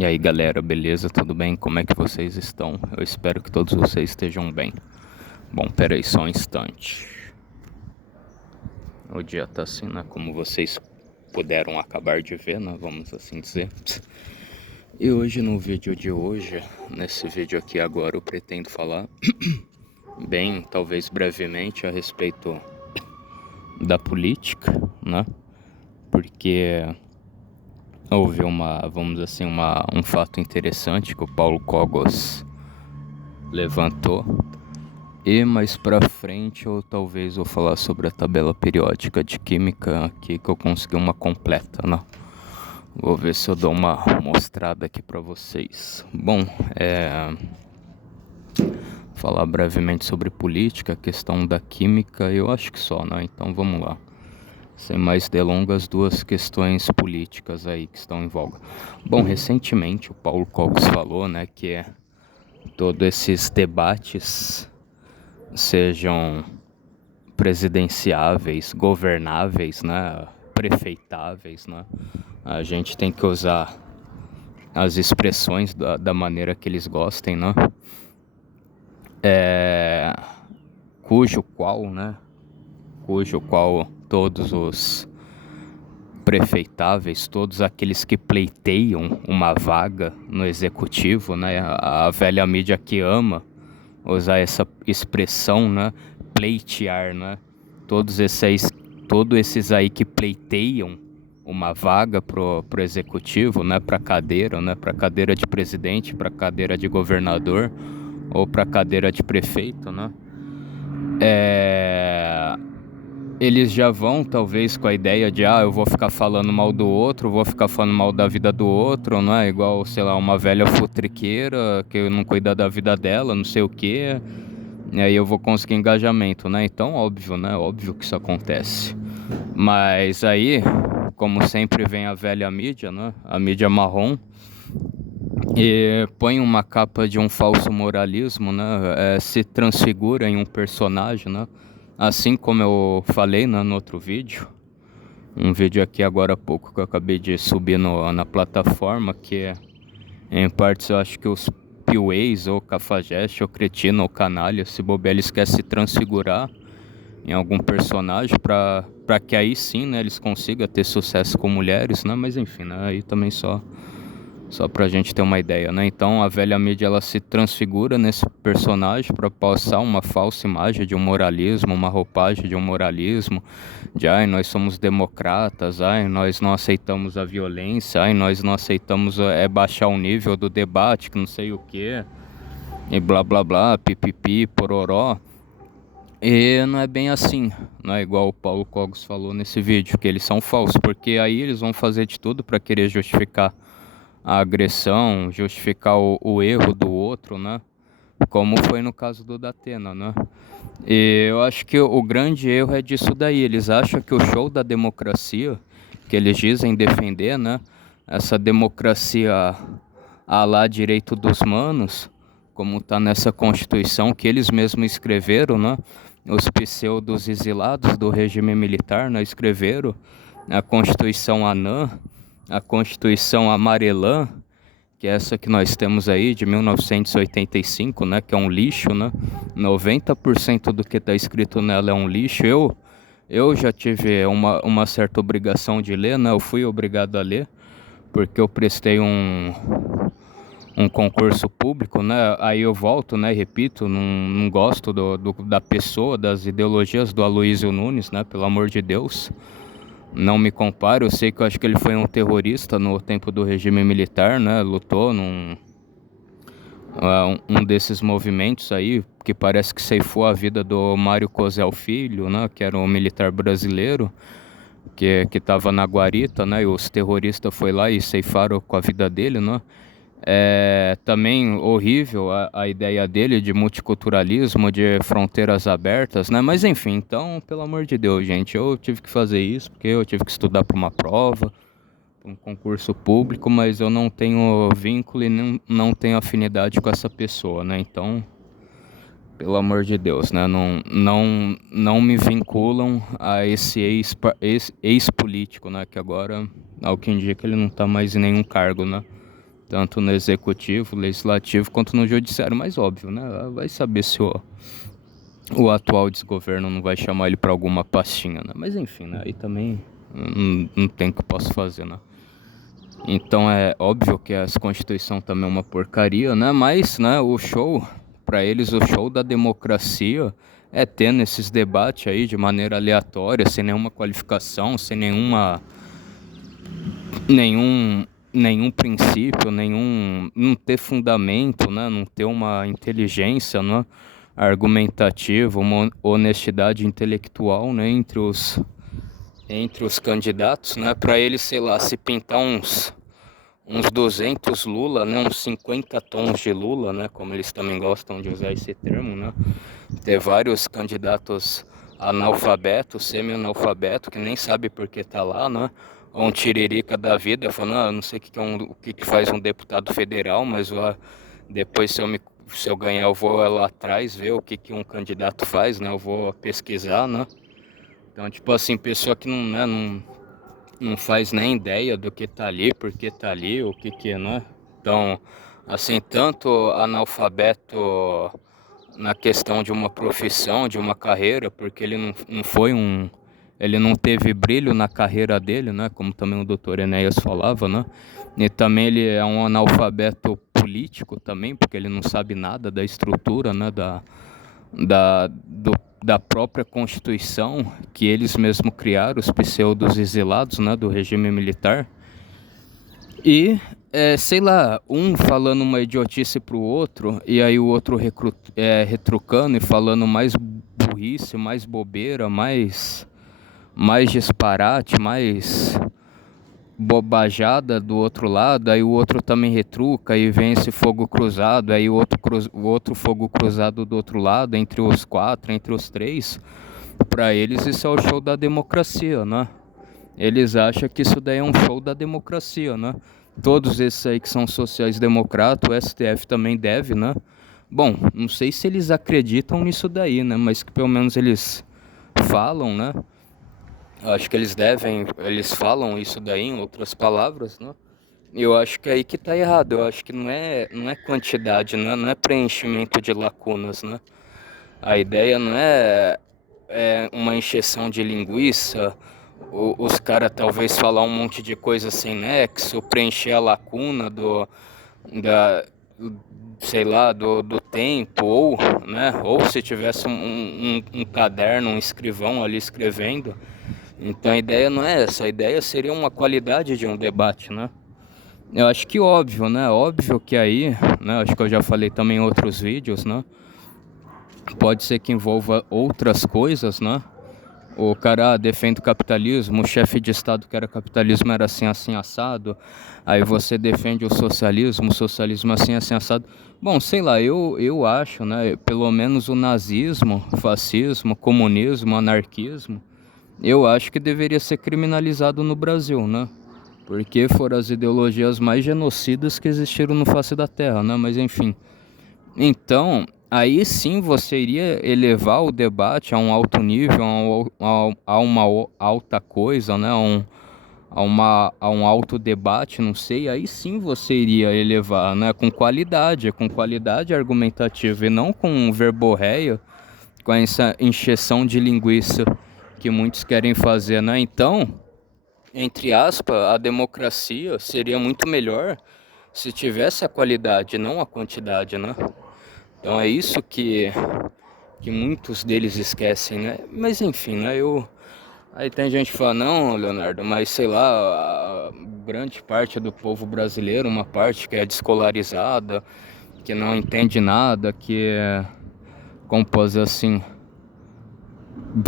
E aí galera, beleza? Tudo bem? Como é que vocês estão? Eu espero que todos vocês estejam bem. Bom, pera aí só um instante. O dia tá assim, né? Como vocês puderam acabar de ver, né? Vamos assim dizer. E hoje no vídeo de hoje, nesse vídeo aqui agora, eu pretendo falar bem, talvez brevemente, a respeito da política, né? Porque houve vamos dizer assim, um fato interessante que o Paulo Cogos levantou. E mais pra frente eu talvez vou falar sobre a tabela periódica de química aqui, que eu consegui uma completa, né? Vou ver se eu dou uma mostrada aqui pra vocês. Bom, falar brevemente sobre política, a questão da química, eu acho que só, né? Então vamos lá. Sem mais delongas, duas questões políticas aí que estão em voga. Bom, recentemente o Paulo Cogos falou, né, que todos esses debates sejam presidenciáveis, governáveis, né, prefeitáveis, né, a gente tem que usar as expressões da maneira que eles gostem, né, cujo qual todos os prefeitáveis, todos aqueles que pleiteiam uma vaga no executivo, né, a velha mídia que ama usar essa expressão, né, pleitear, né, todos esses aí que pleiteiam uma vaga pro executivo, né, para cadeira de presidente, para cadeira de governador ou para cadeira de prefeito, né, eles já vão talvez com a ideia de eu vou ficar falando mal do outro, vou ficar falando mal da vida do outro, não é igual, sei lá, uma velha futriqueira que não cuida da vida dela, não sei o quê. E aí eu vou conseguir engajamento, né? Então, óbvio, né? Óbvio que isso acontece. Mas aí, como sempre vem a velha mídia, né? A mídia marrom, e põe uma capa de um falso moralismo, né? Se transfigura em um personagem, né? Assim como eu falei, né, no outro vídeo. Um vídeo aqui agora há pouco que eu acabei de subir na plataforma, que em partes eu acho que os piuês, ou cafajeste, ou cretino, ou canalha, se bobear, eles querem se transfigurar em algum personagem pra que aí sim, né, eles consigam ter sucesso com mulheres, né, mas enfim, né, aí também só pra gente ter uma ideia, né, então a velha mídia, ela se transfigura nesse personagem pra passar uma falsa imagem de um moralismo, uma roupagem de um moralismo, de nós somos democratas, nós não aceitamos a violência, nós não aceitamos baixar o nível do debate, que não sei o que, e blá blá blá, pipipi, pororó. E não é bem assim, não é igual o Paulo Cogos falou nesse vídeo, que eles são falsos, porque aí eles vão fazer de tudo para querer justificar a agressão, justificar o erro do outro, né? Como foi no caso do Datena, né? E eu acho que o grande erro é disso daí. Eles acham que o show da democracia, que eles dizem defender, né? Essa democracia à lá direito dos manos, como tá nessa Constituição que eles mesmos escreveram, né? Os pseudos exilados do regime militar, né? Escreveram a Constituição Anã, a Constituição Amarelã, que é essa que nós temos aí de 1985, né, que é um lixo, né? 90% do que está escrito nela é um lixo. Eu já tive uma certa obrigação de ler, né? Eu fui obrigado a ler porque eu prestei um concurso público, né? Aí eu volto, né? Repito, não gosto da pessoa, das ideologias do Aloysio Nunes, né? Pelo amor de Deus. Não me comparo, eu sei que eu acho que ele foi um terrorista no tempo do regime militar, né? Lutou um desses movimentos aí, que parece que ceifou a vida do Mário Cosel Filho, né? Que era um militar brasileiro, que estava na guarita, né? E os terroristas foram lá e ceifaram com a vida dele, né? É também horrível a ideia dele de multiculturalismo, de fronteiras abertas, né? Mas enfim, então, pelo amor de Deus, gente, eu tive que fazer isso porque eu tive que estudar para uma prova, pra um concurso público, mas eu não tenho vínculo e não tenho afinidade com essa pessoa, né? Então, pelo amor de Deus, né? Não me vinculam a esse ex-político, né? Que agora, ao que indica, ele não tá mais em nenhum cargo, né? tanto no executivo, legislativo, quanto no judiciário, mais óbvio, né? Vai saber se o atual desgoverno não vai chamar ele para alguma pastinha, né? Mas enfim, né? Aí também não tem o que eu posso fazer, né? Então é óbvio que a Constituição também é uma porcaria, né? Mas, né, o show, para eles, o show da democracia é tendo esses debates aí de maneira aleatória, sem nenhuma qualificação, sem nenhum princípio, não ter fundamento, né? Não ter uma inteligência, né, argumentativa, uma honestidade intelectual, né, entre os candidatos, né, para eles, sei lá, se pintar uns 200 Lula, né, uns 50 tons de Lula, né, como eles também gostam de usar esse termo, né, ter vários candidatos analfabetos, semi-analfabeto, que nem sabe por que tá lá, né, ou um tiririca da vida, falando, ah, eu não sei o que faz um deputado federal, mas depois se eu ganhar eu vou lá atrás ver o que um candidato faz, né, eu vou pesquisar, né. Então, tipo assim, pessoa que não, né, não faz nem ideia do que tá ali, por que tá ali, o que é, né? Então, assim, tanto analfabeto na questão de uma profissão, de uma carreira, porque ele não foi ele não teve brilho na carreira dele, né? Como também o doutor Enéas falava, né? E também ele é um analfabeto político também, porque ele não sabe nada da estrutura, né? Da própria Constituição que eles mesmos criaram, os pseudos exilados, né, do regime militar. E, sei lá, um falando uma idiotice pro outro, e aí o outro retrucando e falando mais burrice, mais bobeira, mais disparate, mais bobajada do outro lado, aí o outro também retruca e vem esse fogo cruzado, aí o outro fogo cruzado do outro lado, entre os quatro, entre os três. Para eles isso é o show da democracia, né? Eles acham que isso daí é um show da democracia, né? Todos esses aí que são sociais-democratas, o STF também deve, né? Bom, não sei se eles acreditam nisso daí, né? Mas que pelo menos eles falam, né? Eu acho que eles falam isso daí em outras palavras, né? E eu acho que é aí que tá errado. Eu acho que não é quantidade, né? Não é preenchimento de lacunas, né? A ideia não é uma encheção de linguiça, os caras talvez falar um monte de coisa sem nexo, preencher a lacuna da, sei lá, do tempo, ou, né? Ou se tivesse um caderno, um escrivão ali escrevendo. Então a ideia não é essa, a ideia seria uma qualidade de um debate, né? Eu acho que óbvio, né? Óbvio que aí, né? Acho que eu já falei também em outros vídeos, né? Pode ser que envolva outras coisas, né? O cara defende o capitalismo, o chefe de estado que era capitalismo era assim, assim, assado. Aí você defende o socialismo assim, assim, assado. Bom, sei lá, eu acho, né? Pelo menos o nazismo, fascismo, comunismo, anarquismo, eu acho que deveria ser criminalizado no Brasil, né? Porque foram as ideologias mais genocidas que existiram no face da Terra, né? Mas enfim. Então, aí sim você iria elevar o debate a um alto nível, a uma alta coisa, né? A um alto debate, não sei. Aí sim você iria elevar, né? Com qualidade argumentativa e não com verborreia, com essa encheção de linguiça que muitos querem fazer, né? Então, entre aspas, a democracia seria muito melhor se tivesse a qualidade, não a quantidade, né? Então é isso que muitos deles esquecem, né? Mas enfim, né? Aí tem gente que fala, não, Leonardo, mas sei lá, a grande parte do povo brasileiro, uma parte que é descolarizada, que não entende nada, que é, como posso dizer assim,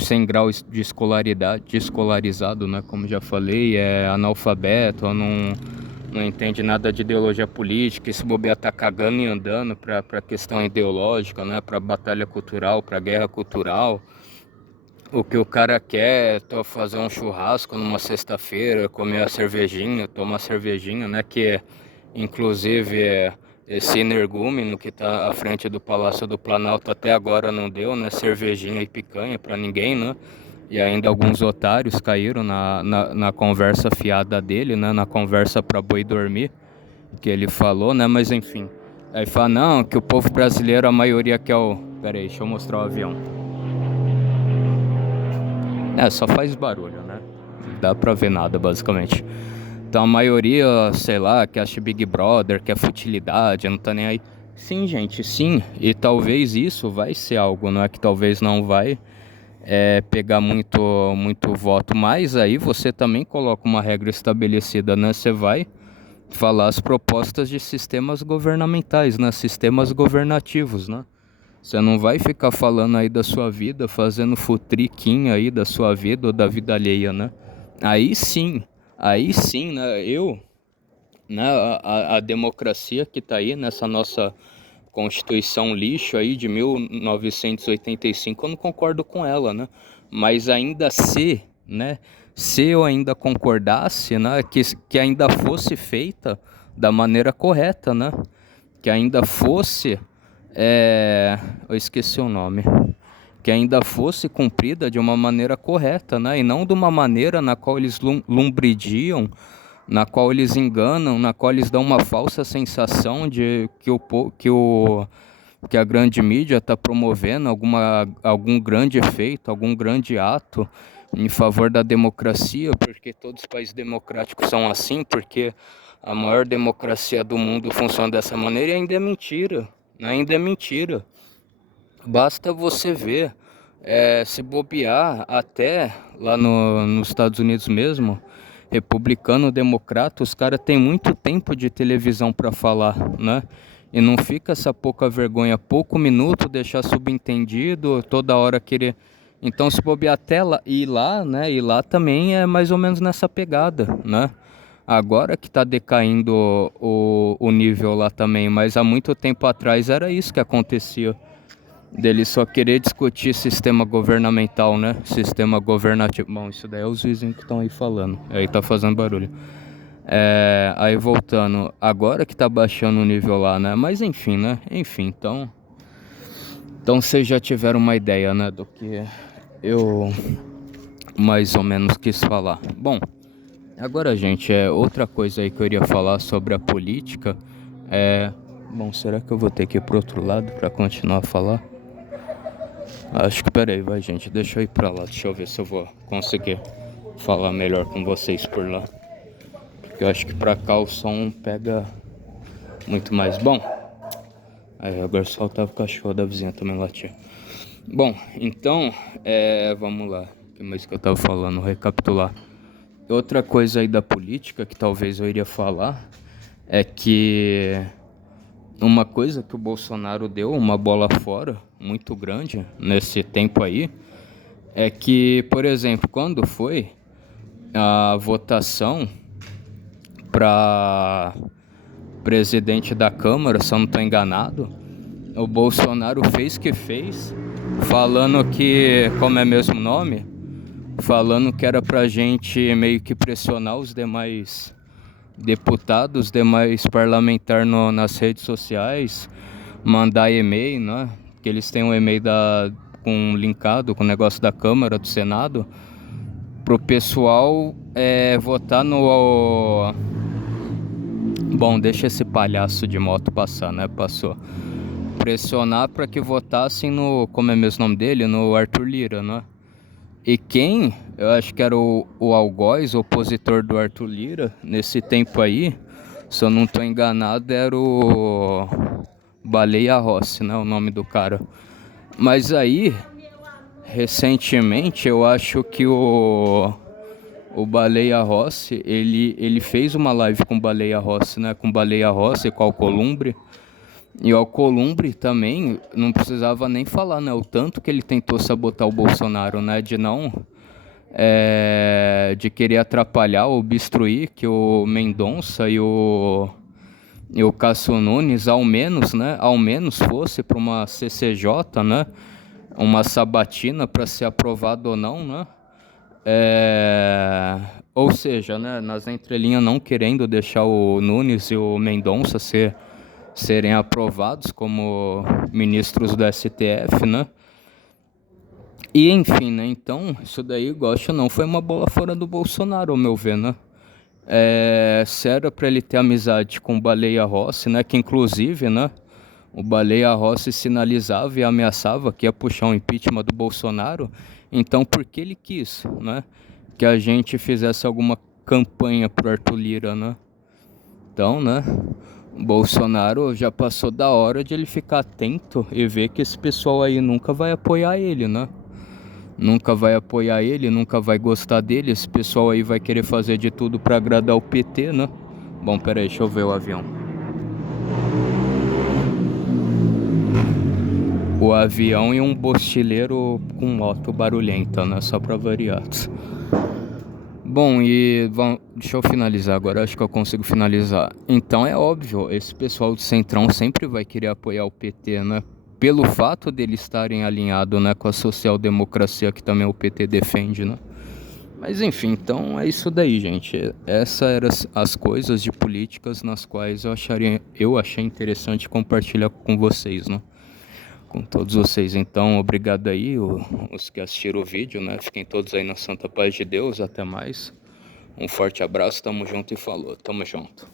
sem grau de escolaridade, descolarizado, né? Como já falei, é analfabeto, não entende nada de ideologia política, esse bobear tá cagando e andando pra questão ideológica, né? Pra batalha cultural, pra guerra cultural. O que o cara quer é fazer um churrasco numa sexta-feira, comer a cervejinha, tomar cervejinha, né? Que inclusive esse energúmeno que tá à frente do Palácio do Planalto até agora não deu, né? Cervejinha e picanha pra ninguém, né? E ainda alguns otários caíram na conversa fiada dele, né? Na conversa pra boi dormir. que ele falou, né? Mas enfim. Aí fala, não, que o povo brasileiro, a maioria quer o... Pera aí, deixa eu mostrar o avião. Só faz barulho, né? Não dá pra ver nada, basicamente. Então a maioria, sei lá, que acha Big Brother, que é futilidade, não tá nem aí. Sim, gente, sim. E talvez isso vai ser algo, não é que talvez não vai pegar muito voto. Mas aí você também coloca uma regra estabelecida, né? Você vai falar as propostas de sistemas governamentais, né? Sistemas governativos, né? Você não vai ficar falando aí da sua vida, fazendo futriquinha aí da sua vida ou da vida alheia, né? Aí sim, aí sim, né? Né? A democracia que tá aí nessa nossa Constituição lixo aí de 1985, eu não concordo com ela, né? Mas ainda se, né? Se eu ainda concordasse, né? Que ainda fosse feita da maneira correta, né? Que ainda fosse, eu esqueci o nome, que ainda fosse cumprida de uma maneira correta, né? E não de uma maneira na qual eles lumbridiam, na qual eles enganam, na qual eles dão uma falsa sensação de que a grande mídia está promovendo algum grande efeito, algum grande ato em favor da democracia, porque todos os países democráticos são assim, porque a maior democracia do mundo funciona dessa maneira, e ainda é mentira, ainda é mentira. Basta você ver, se bobear até lá nos Estados Unidos mesmo, republicano, democrata, os caras têm muito tempo de televisão para falar, né? E não fica essa pouca vergonha, pouco minuto, deixar subentendido, toda hora querer. Então, se bobear até lá, ir lá, né? E lá também é mais ou menos nessa pegada, né? Agora que tá decaindo o nível lá também, mas há muito tempo atrás era isso que acontecia. Dele só querer discutir sistema governamental, né? Sistema governativo. Bom, isso daí é os vizinhos que estão aí falando. Aí tá fazendo barulho. Aí voltando, agora que tá baixando o nível lá, né? Mas enfim, né? Enfim, então vocês já tiveram uma ideia, né? Do que eu mais ou menos quis falar. Bom, agora, gente, outra coisa aí que eu iria falar sobre a política. Bom, será que eu vou ter que ir pro outro lado pra continuar a falar? Acho que, peraí, vai, gente, deixa eu ir pra lá, deixa eu ver se eu vou conseguir falar melhor com vocês por lá. Porque eu acho que pra cá o som pega muito mais. Bom, aí agora soltava o cachorro da vizinha também latia. Bom, então, vamos lá, o que mais que eu tava falando, recapitular. Outra coisa aí da política que talvez eu iria falar é que uma coisa que o Bolsonaro deu uma bola fora muito grande nesse tempo aí é que, por exemplo, quando foi a votação para presidente da Câmara, se eu não estou enganado, o Bolsonaro fez o que fez, falando que, como é mesmo o nome, falando que era pra gente meio que pressionar os demais deputados, demais parlamentares nas redes sociais, mandar e-mail, né? Que eles têm um e-mail linkado com o negócio da Câmara, do Senado, pro pessoal votar no... Bom, deixa esse palhaço de moto passar, né? Passou. Pressionar para que votassem no... Como é mesmo o nome dele? No Arthur Lira, né? E quem, eu acho que era o algoz, o opositor do Arthur Lira, nesse tempo aí, se eu não estou enganado, era o Baleia Rossi, né? O nome do cara. Mas aí, recentemente, eu acho que o Baleia Rossi, ele fez uma live com o Baleia Rossi, né? Com o Baleia Rossi, com o Alcolumbre. E o Alcolumbre também não precisava nem falar, né? O tanto que ele tentou sabotar o Bolsonaro, né? De querer atrapalhar, obstruir que o Mendonça e o Cássio Nunes, ao menos, né? Ao menos fosse para uma CCJ, né? Uma sabatina para ser aprovado ou não, né? Ou seja, né? Nas entrelinhas não querendo deixar o Nunes e o Mendonça serem aprovados como ministros do STF, né? E enfim, né? Então, isso daí, gosto ou não, foi uma bola fora do Bolsonaro, ao meu ver, né? Se era para ele ter amizade com o Baleia Rossi, né? Que inclusive, né? O Baleia Rossi sinalizava e ameaçava que ia puxar um impeachment do Bolsonaro. Então, por que ele quis, né? Que a gente fizesse alguma campanha pro Arthur Lira, né? Então, né? O Bolsonaro já passou da hora de ele ficar atento e ver que esse pessoal aí nunca vai apoiar ele, né? Nunca vai apoiar ele, nunca vai gostar dele. Esse pessoal aí vai querer fazer de tudo pra agradar o PT, né? Bom, pera aí, deixa eu ver o avião. O avião e um mochileiro com moto barulhenta, né? Só pra variar. Bom, deixa eu finalizar agora, acho que eu consigo finalizar. Então é óbvio, esse pessoal do Centrão sempre vai querer apoiar o PT, né? Pelo fato deles estarem alinhados, né, com a social-democracia que também o PT defende, né? Mas enfim, então é isso daí, gente. Essas eram as coisas de políticas nas quais eu achei interessante compartilhar com vocês, né? Com todos vocês. Então, obrigado aí, os que assistiram o vídeo, né? Fiquem todos aí na santa paz de Deus. Até mais. Um forte abraço, tamo junto e falou. Tamo junto.